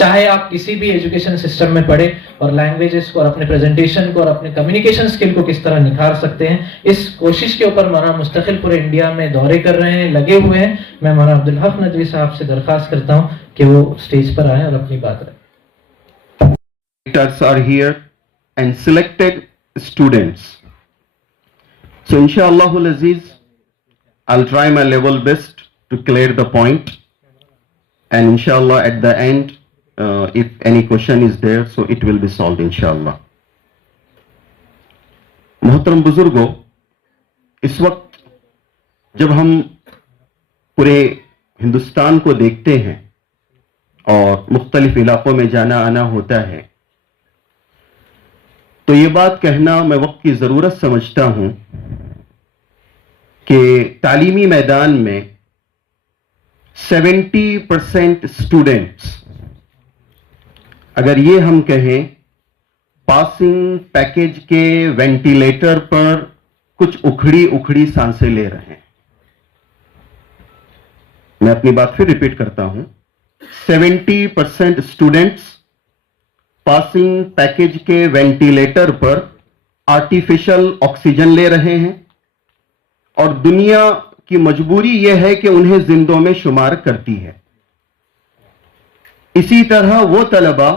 چاہے آپ کسی بھی ایجوکیشن سسٹم میں پڑھیں اور لینگویجز کو اور اپنے پریزنٹیشن کو اور اپنے کمیونیکیشن اسکل کو کس طرح نکھار سکتے ہیں، اس کوشش کے اوپر مولانا مستقل پورے انڈیا میں دورے کر رہے ہیں، لگے ہوئے ہیں. میں مولانا عبدالحق ندوی صاحب سے درخواست کرتا ہوں کہ وہ اسٹیج پر آئیں اور اپنی بات رکھیں. Are here and selected students. So inshallah Aziz, I'll try my level best to clear the point, and inshallah at the end if any question is there, so it will be solved inshallah. محترم بزرگوں، اس وقت جب ہم پورے ہندوستان کو دیکھتے ہیں اور مختلف علاقوں میں جانا آنا ہوتا ہے، تو یہ بات کہنا میں وقت کی ضرورت سمجھتا ہوں کہ تعلیمی میدان میں 70% اسٹوڈنٹس، اگر یہ ہم کہیں پاسنگ پیکج کے وینٹیلیٹر پر کچھ اکھڑی سانسیں لے رہے ہیں. میں اپنی بات پھر ریپیٹ کرتا ہوں، 70% اسٹوڈنٹس پاسنگ پیکج کے وینٹیلیٹر پر آرٹیفیشل آکسیجن لے رہے ہیں، اور دنیا کی مجبوری یہ ہے کہ انہیں زندوں میں شمار کرتی ہے. اسی طرح وہ طلبہ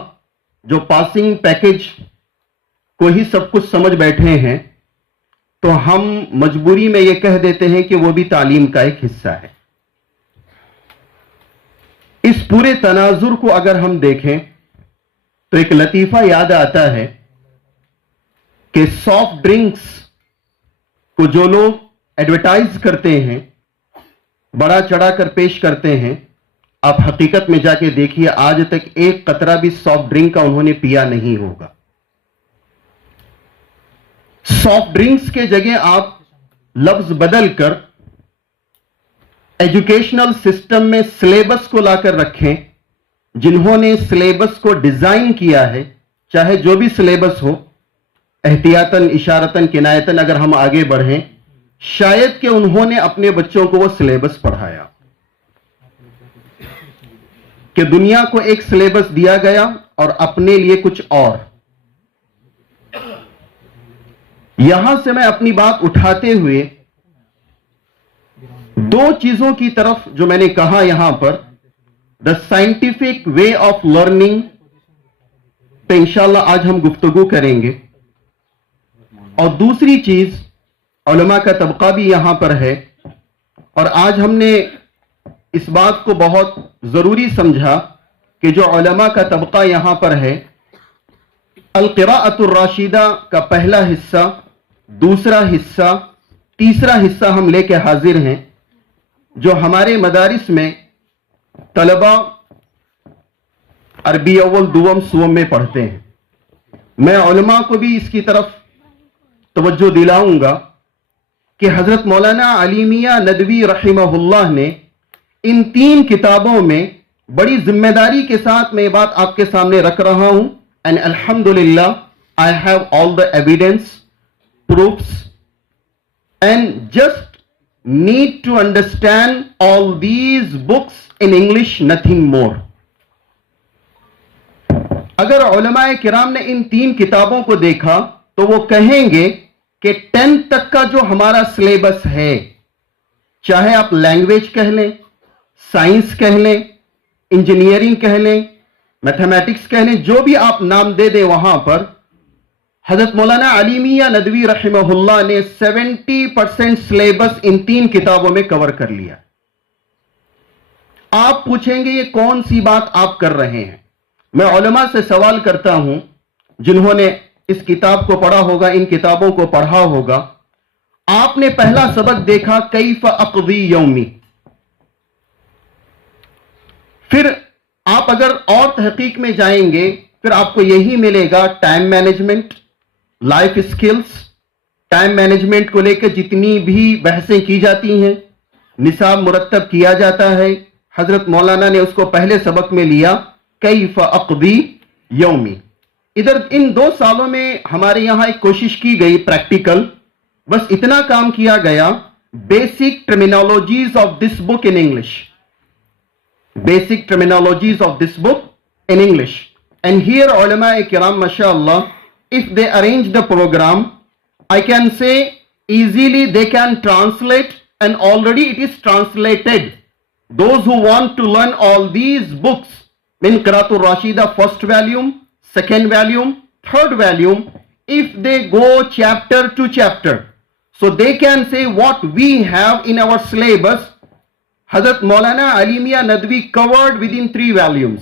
جو پاسنگ پیکج کو ہی سب کچھ سمجھ بیٹھے ہیں، تو ہم مجبوری میں یہ کہہ دیتے ہیں کہ وہ بھی تعلیم کا ایک حصہ ہے. اس پورے تناظر کو اگر ہم دیکھیں تو ایک لطیفہ یاد آتا ہے کہ سافٹ ڈرنکس کو جو لوگ ایڈورٹائز کرتے ہیں، بڑا چڑھا کر پیش کرتے ہیں، آپ حقیقت میں جا کے دیکھیے آج تک ایک قطرہ بھی سافٹ ڈرنک کا انہوں نے پیا نہیں ہوگا. سافٹ ڈرنکس کے جگہ آپ لفظ بدل کر ایجوکیشنل سسٹم میں سلیبس کو لا کر رکھیں. جنہوں نے سلیبس کو ڈیزائن کیا ہے، چاہے جو بھی سلیبس ہو، احتیاطاً اشارتاً کنایتاً اگر ہم آگے بڑھیں، شاید کہ انہوں نے اپنے بچوں کو وہ سلیبس پڑھایا. کہ دنیا کو ایک سلیبس دیا گیا اور اپنے لیے کچھ اور. یہاں سے میں اپنی بات اٹھاتے ہوئے دو چیزوں کی طرف جو میں نے کہا یہاں پر، the scientific way of learning پہ انشاءاللہ آج ہم گفتگو کریں گے، اور دوسری چیز علماء کا طبقہ بھی یہاں پر ہے. اور آج ہم نے اس بات کو بہت ضروری سمجھا کہ جو علماء کا طبقہ یہاں پر ہے، القراءۃ الراشدہ کا پہلا حصہ، دوسرا حصہ، تیسرا حصہ ہم لے کے حاضر ہیں، جو ہمارے مدارس میں طلبہ عربی اول دوم سوم میں پڑھتے ہیں. میں علماء کو بھی اس کی طرف توجہ دلاؤں گا کہ حضرت مولانا علی میاں ندوی رحمہ اللہ نے ان 3 کتابوں میں بڑی ذمہ داری کے ساتھ میں یہ بات آپ کے سامنے رکھ رہا ہوں، and alhamdulillah I have all the evidence, proofs, and just need to understand all these books in English, nothing more. اگر علماء کرام نے ان 3 کتابوں کو دیکھا تو وہ کہیں گے کہ 10th تک کا جو ہمارا سلیبس ہے، چاہے آپ لینگویج کہہ لیں، سائنس کہہ لیں، انجینئرنگ کہہ لیں، میتھمیٹکس کہہ لیں، جو بھی آپ نام دے دیں، وہاں پر حضرت مولانا علی میاں ندوی رحمہ اللہ نے 70% سلیبس ان 3 کتابوں میں کور کر لیا. آپ پوچھیں گے یہ کون سی بات آپ کر رہے ہیں؟ میں علماء سے سوال کرتا ہوں جنہوں نے اس کتاب کو پڑھا ہوگا، ان کتابوں کو پڑھا ہوگا. آپ نے پہلا سبق دیکھا کیف اقضی یومی. پھر آپ اگر اور تحقیق میں جائیں گے پھر آپ کو یہی ملے گا time management, life skills. Time management کو لے کے جتنی بھی بحثیں کی جاتی ہیں، نصاب مرتب کیا جاتا ہے، حضرت مولانا نے اس کو پہلے سبق میں لیا کیف اقضی یومی. ادھر ان 2 سالوں میں ہمارے یہاں ایک کوشش کی گئی پریکٹیکل، بس اتنا کام کیا گیا، basic terminologies of this book in English. Basic terminologies of this book in English. And here ulama kiram, mashallah, if they arrange the program, I can say easily they can translate, and already it is translated. Those who want to learn all these books, Min Qiraatul Rashida, first volume, second volume, third volume, if they go chapter to chapter, so they can say what we have in our syllabus, Hazrat Maulana Ali Mian Nadwi covered within 3 volumes.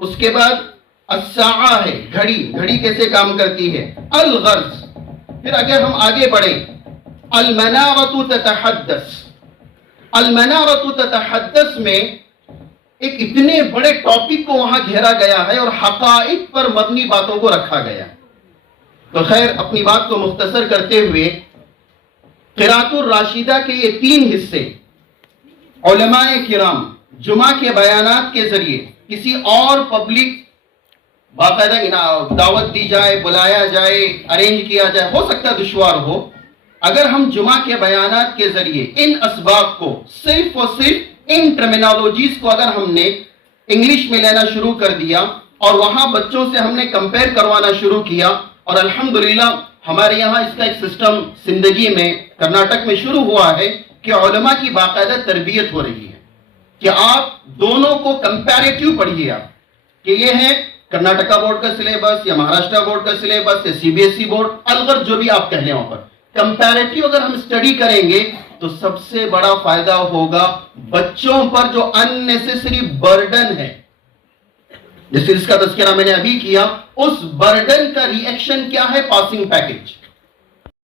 اس کے بعد الساعہ ہے گھڑی، گھڑی کیسے کام کرتی ہے، الغرض، پھر اگر ہم آگے بڑھیں المنارۃ تتحدث، المنارۃ تتحدث میں ایک اتنے بڑے ٹاپک کو وہاں گھیرا گیا ہے اور حقائق پر مبنی باتوں کو رکھا گیا. تو خیر اپنی بات کو مختصر کرتے ہوئے قرأت الراشدہ کے یہ 3 حصے علماء کرام جمعہ کے بیانات کے ذریعے کسی اور پبلک باقاعدہ دعوت دی جائے، بلایا جائے، ارینج کیا جائے، ہو سکتا ہے دشوار ہو. اگر ہم جمعہ کے بیانات کے ذریعے ان اسباق کو صرف اور صرف ان ٹرمینالوجیز کو اگر ہم نے انگلش میں لینا شروع کر دیا اور وہاں بچوں سے ہم نے کمپیئر کروانا شروع کیا، اور الحمدللہ ہمارے یہاں اس کا ایک سسٹم زندگی میں کرناٹک میں شروع ہوا ہے کہ علماء کی باقاعدہ تربیت ہو رہی ہے کہ آپ دونوں کو کمپیریٹیو پڑھیے، آپ کہ یہ ہے کرناٹکا بورڈ کا سلیبس یا مہاراشٹر بورڈ کا سلیبس یا C B S E board, الغرض جو بھی آپ کہہ لیں وہاں پر کمپیریٹیو اگر ہم اسٹڈی کریں گے تو سب سے بڑا فائدہ ہوگا بچوں پر جو اننیسیسری برڈن ہے، جس کا تذکرہ میں نے ابھی کیا، اس برڈن کا ری ایکشن کیا ہے، پاسنگ پیکج.